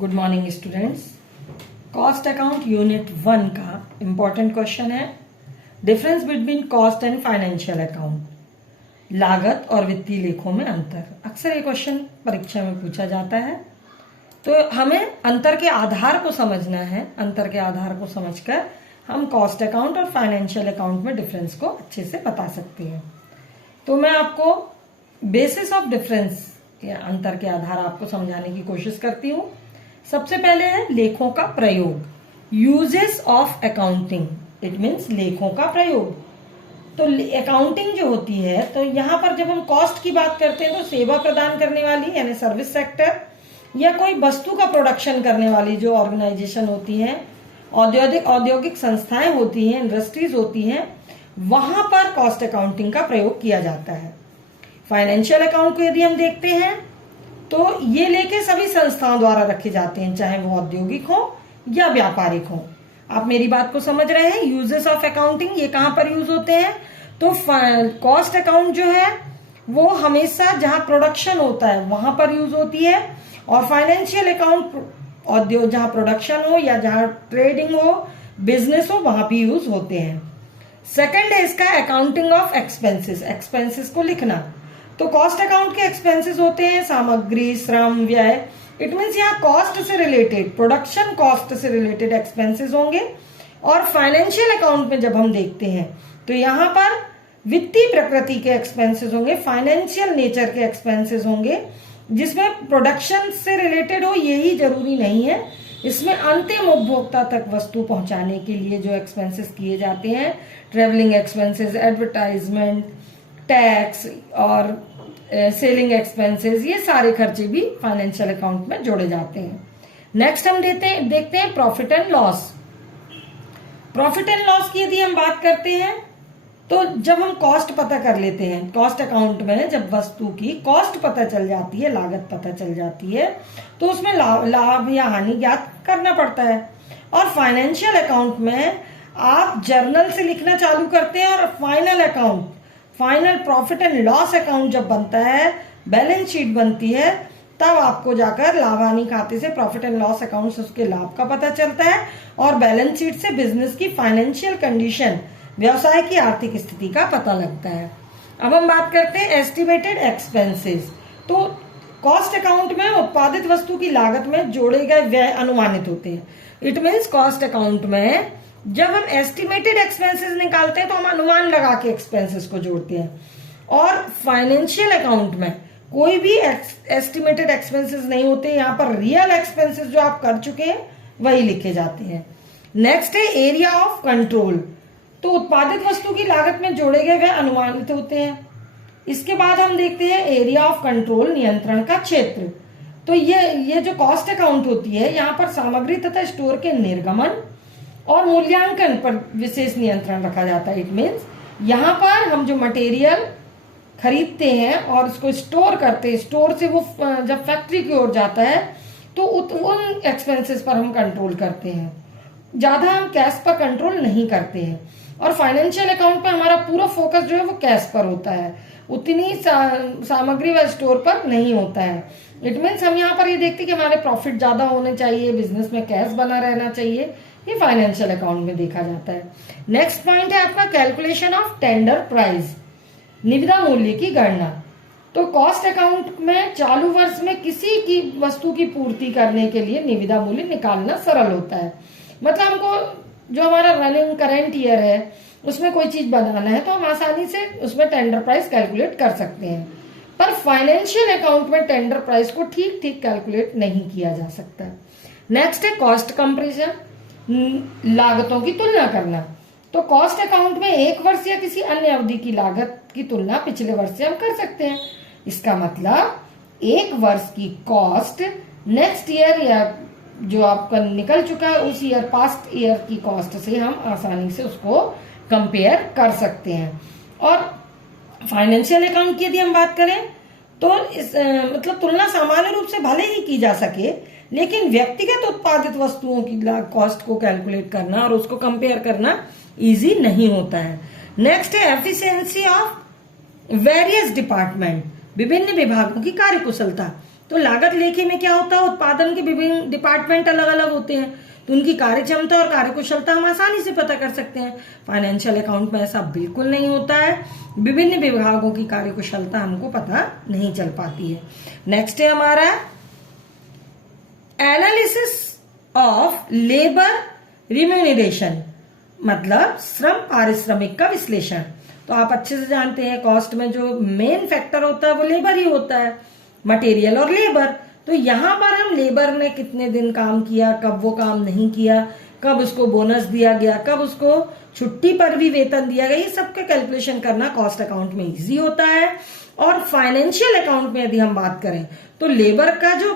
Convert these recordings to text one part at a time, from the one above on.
Good morning students. Cost account unit 1 का important question है difference between cost and financial account, लागत और वित्तीय लेखों में अंतर। अक्सर ये क्वेश्चन परीक्षा में पूछा जाता है, तो हमें अंतर के आधार को समझना है। अंतर के आधार को समझकर हम कॉस्ट अकाउंट और फाइनेंशियल अकाउंट में डिफरेंस को अच्छे से बता सकते हैं। तो मैं आपको बेसिस ऑफ डिफरेंस या अंतर के आधार आपको समझाने की कोशिश करती हूँ। सबसे पहले है लेखों का प्रयोग, uses of accounting, it means लेखों का प्रयोग। तो अकाउंटिंग जो होती है, तो यहाँ पर जब हम कॉस्ट की बात करते हैं तो सेवा प्रदान करने वाली यानी सर्विस सेक्टर या कोई वस्तु का प्रोडक्शन करने वाली जो ऑर्गेनाइजेशन होती है, औद्योगिक संस्थाएं होती हैं, इंडस्ट्रीज होती हैं, वहां पर कॉस्ट अकाउंटिंग का प्रयोग किया जाता है। फाइनेंशियल अकाउंट को यदि हम देखते हैं तो ये लेके सभी संस्थाओं द्वारा रखे जाते हैं, चाहे वो औद्योगिक हो या व्यापारिक हो। आप मेरी बात को समझ रहे हैं। यूजेस ऑफ अकाउंटिंग ये कहां पर यूज होते हैं? तो कॉस्ट अकाउंट जो है वो हमेशा जहां प्रोडक्शन होता है वहां पर यूज होती है, और फाइनेंशियल अकाउंट औद्योग जहां प्रोडक्शन हो या जहां ट्रेडिंग हो, बिजनेस हो, वहां भी यूज होते हैं। सेकंड है इसका अकाउंटिंग ऑफ एक्सपेंसेस, एक्सपेंसेस को लिखना। तो कॉस्ट अकाउंट के एक्सपेंसेस होते हैं सामग्री, श्रम, व्यय। इट मीन्स यहाँ कॉस्ट से रिलेटेड, प्रोडक्शन कॉस्ट से रिलेटेड एक्सपेंसेस होंगे। और फाइनेंशियल अकाउंट में जब हम देखते हैं तो यहाँ पर वित्तीय प्रकृति के एक्सपेंसेस होंगे, फाइनेंशियल नेचर के एक्सपेंसेस होंगे, जिसमें प्रोडक्शन से रिलेटेड हो यही जरूरी नहीं है। इसमें अंतिम उपभोक्ता तक वस्तु पहुंचाने के लिए जो एक्सपेंसेस किए जाते हैं, ट्रेवलिंग एक्सपेंसेस, एडवर्टाइजमेंट, टैक्स और सेलिंग एक्सपेंसेस, ये सारे खर्चे भी फाइनेंशियल अकाउंट में जोड़े जाते हैं। नेक्स्ट हम देखते हैं profit and loss. Profit and loss की यदि हम बात करते हैं तो जब हम कॉस्ट पता कर लेते हैं, कॉस्ट अकाउंट में जब वस्तु की कॉस्ट पता चल जाती है, लागत पता चल जाती है, तो उसमें लाभ या हानि ज्ञात करना पड़ता है। और फाइनेंशियल अकाउंट में आप जर्नल से लिखना चालू करते हैं और final account, final profit and loss account जब बनता है, बैलेंस शीट बनती है, तब आपको जाकर लाभ हानि खाते से प्रॉफिट एंड लॉस अकाउंट से उसके लाभ का पता चलता है, और बैलेंस शीट से बिजनेस की फाइनेंशियल कंडीशन, व्यवसाय की आर्थिक स्थिति का पता लगता है। अब हम बात करते हैं एस्टिमेटेड एक्सपेंसेस। तो कॉस्ट अकाउंट में उत्पादित वस्तु की लागत में जोड़े गए व्यय अनुमानित होते हैं। इट मीन्स कॉस्ट अकाउंट में जब हम एस्टिमेटेड एक्सपेंसेस निकालते हैं तो हम अनुमान लगा के एक्सपेंसेस को जोड़ते हैं, और फाइनेंशियल अकाउंट में कोई भी एस्टिमेटेड एक्सपेंसेस नहीं होते। यहाँ पर रियल एक्सपेंसेस जो आप कर चुके हैं वही लिखे जाते हैं। नेक्स्ट है एरिया ऑफ कंट्रोल। तो उत्पादित वस्तु की लागत में जोड़े गए वह अनुमानित होते हैं। इसके बाद हम देखते हैं एरिया ऑफ कंट्रोल, नियंत्रण का क्षेत्र। तो ये जो कॉस्ट अकाउंट होती है, यहाँ पर सामग्री तथा स्टोर के निर्गमन और मूल्यांकन पर विशेष नियंत्रण रखा जाता है। इट मीन्स यहाँ पर हम जो मटेरियल खरीदते हैं और उसको स्टोर करते हैं, स्टोर से वो जब फैक्ट्री की ओर जाता है तो उन एक्सपेंसेस पर हम कंट्रोल करते हैं, ज्यादा हम कैश पर कंट्रोल नहीं करते हैं। और फाइनेंशियल अकाउंट पर हमारा पूरा फोकस जो है वो कैश पर होता है, उतनी सामग्री व स्टोर पर नहीं होता है। इट मीन्स हम यहाँ पर ये देखते हैं कि हमारे प्रॉफिट ज्यादा होने चाहिए, बिजनेस में कैश बना रहना चाहिए, ये फाइनेंशियल अकाउंट में देखा जाता है। नेक्स्ट पॉइंट है आपका कैलकुलेशन ऑफ टेंडर प्राइस, निविदा मूल्य की गणना। तो कॉस्ट अकाउंट में चालू वर्ष में किसी की वस्तु की पूर्ति करने के लिए निविदा मूल्य निकालना सरल होता है। मतलब हमको जो हमारा रनिंग करंट ईयर है उसमें कोई चीज बनाना है तो हम आसानी से उसमें टेंडर प्राइस कैलकुलेट कर सकते हैं। पर फाइनेंशियल अकाउंट में टेंडर प्राइस को ठीक ठीक कैलकुलेट नहीं किया जा सकता। नेक्स्ट है कॉस्ट कंपैरिजन, लागतों की तुलना करना। तो कॉस्ट अकाउंट में एक वर्ष या किसी अन्य अवधि की लागत की तुलना पिछले वर्ष से हम कर सकते हैं। इसका मतलब एक वर्ष की कॉस्ट नेक्स्ट ईयर या जो आपका निकल चुका है उस ईयर, पास्ट ईयर की कॉस्ट से हम आसानी से उसको कंपेयर कर सकते हैं। और फाइनेंशियल अकाउंट की यदि हम बात करें तो मतलब तुलना सामान्य रूप से भले ही की जा सके, लेकिन व्यक्तिगत उत्पादित वस्तुओं की कॉस्ट को कैलकुलेट करना और उसको कंपेयर करना इजी नहीं होता है। नेक्स्ट है एफिशिएंसी ऑफ वेरियस डिपार्टमेंट, विभिन्न विभागों की कार्यकुशलता। तो लागत लेखे में क्या होता है, उत्पादन के विभिन्न डिपार्टमेंट अलग अलग होते हैं, तो उनकी कार्यक्षमता और कार्यकुशलता हम आसानी से पता कर सकते हैं। फाइनेंशियल अकाउंट में ऐसा बिल्कुल नहीं होता है, विभिन्न विभागों की कार्यकुशलता हमको पता नहीं चल पाती है। नेक्स्ट है हमारा एनालिसिस ऑफ लेबर रिम्यूनरेशन, मतलब श्रम पारिश्रमिक का विश्लेषण। तो आप अच्छे से जानते हैं कॉस्ट में जो मेन फैक्टर होता है वो लेबर ही होता है, मटेरियल और लेबर। तो यहां पर हम लेबर ने कितने दिन काम किया, कब वो काम नहीं किया, कब उसको बोनस दिया गया, कब उसको छुट्टी पर भी वेतन दिया गया, ये सबका कैलकुलेशन करना कॉस्ट अकाउंट में इजी होता है। और फाइनेंशियल अकाउंट में यदि हम बात करें तो लेबर का जो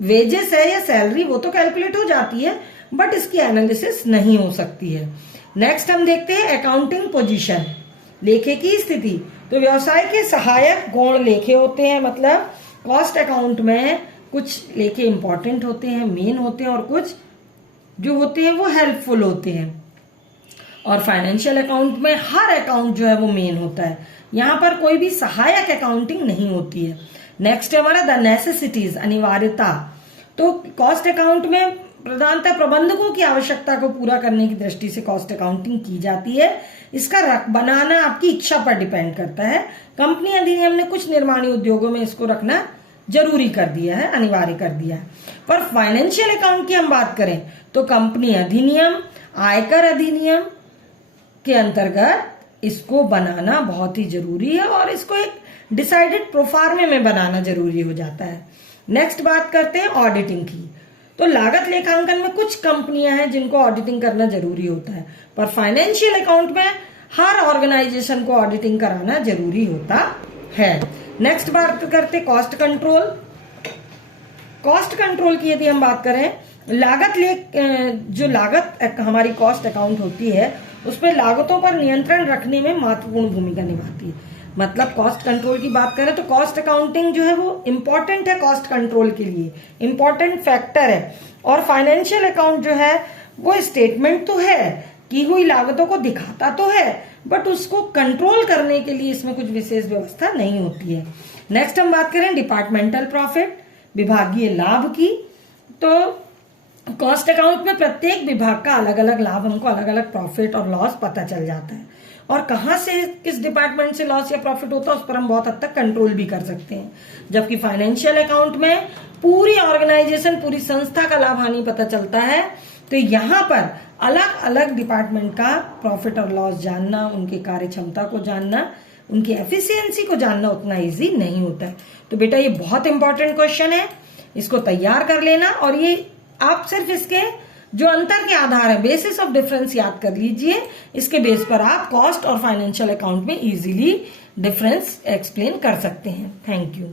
वेजेस है या सैलरी वो तो कैलकुलेट हो जाती है, बट इसकी एनालिसिस नहीं हो सकती है। नेक्स्ट हम देखते हैं अकाउंटिंग पोजीशन, लेखे की स्थिति। तो व्यवसाय के सहायक गौण लेखे होते हैं, मतलब कॉस्ट अकाउंट में कुछ लेखे इंपॉर्टेंट होते हैं, मेन होते हैं, और कुछ जो होते हैं वो हेल्पफुल होते हैं। और फाइनेंशियल अकाउंट में हर अकाउंट जो है वो मेन होता है, यहां पर कोई भी सहायक अकाउंटिंग नहीं होती है। नेक्स्ट है हमारा द नेसेसिटीज, अनिवार्यता। तो कॉस्ट अकाउंट में प्रधानतः प्रबंधकों की आवश्यकता को पूरा करने की दृष्टि से कॉस्ट अकाउंटिंग की जाती है। इसका बनाना आपकी इच्छा पर डिपेंड करता है। कंपनी अधिनियम ने कुछ निर्माणी उद्योगों में इसको रखना जरूरी कर दिया है, अनिवार्य कर दिया है। पर फाइनेंशियल अकाउंट की हम बात करें तो कंपनी अधिनियम, आयकर अधिनियम के अंतर्गत इसको बनाना बहुत ही जरूरी है, और इसको एक डिसाइडेड प्रोफार्मे में बनाना जरूरी हो जाता है। नेक्स्ट बात करते हैं ऑडिटिंग की। तो लागत लेखांकन में कुछ कंपनियां हैं जिनको ऑडिटिंग करना जरूरी होता है, पर फाइनेंशियल अकाउंट में हर ऑर्गेनाइजेशन को ऑडिटिंग कराना जरूरी होता है। नेक्स्ट बात करते कॉस्ट कंट्रोल। कॉस्ट कंट्रोल की यदि हम बात करें, जो लागत हमारी कॉस्ट अकाउंट होती है उस पर लागतों पर नियंत्रण रखने में महत्वपूर्ण भूमिका निभाती है। मतलब कॉस्ट कंट्रोल की बात करें तो कॉस्ट अकाउंटिंग जो है वो इंपॉर्टेंट है कॉस्ट कंट्रोल के लिए, इंपॉर्टेंट फैक्टर है। और फाइनेंशियल अकाउंट जो है वो स्टेटमेंट तो है, की हुई लागतों को दिखाता तो है, बट उसको कंट्रोल करने के लिए इसमें कुछ विशेष व्यवस्था नहीं होती है। नेक्स्ट हम बात करें डिपार्टमेंटल प्रॉफिट, विभागीय लाभ की। तो कॉस्ट अकाउंट में प्रत्येक विभाग का अलग अलग लाभ, हमको अलग अलग प्रॉफिट और लॉस पता चल जाता है, और कहां से किस डिपार्टमेंट से लॉस या प्रॉफिट होता है उस पर हम बहुत हद तक कंट्रोल भी कर सकते हैं। जबकि फाइनेंशियल अकाउंट में पूरी ऑर्गेनाइजेशन, पूरी संस्था का लाभ हानि पता चलता है। तो यहाँ पर अलग अलग डिपार्टमेंट का प्रॉफिट और लॉस जानना, उनकी कार्य क्षमता को जानना, उनकी एफिशिएंसी को जानना उतना इजी नहीं होता है। तो बेटा ये बहुत इंपॉर्टेंट क्वेश्चन है, इसको तैयार कर लेना, और ये आप सिर्फ इसके जो अंतर के आधार है, बेसिस ऑफ डिफरेंस याद कर लीजिए। इसके बेस पर आप कॉस्ट और फाइनेंशियल अकाउंट में इजीली डिफरेंस एक्सप्लेन कर सकते हैं। Thank you.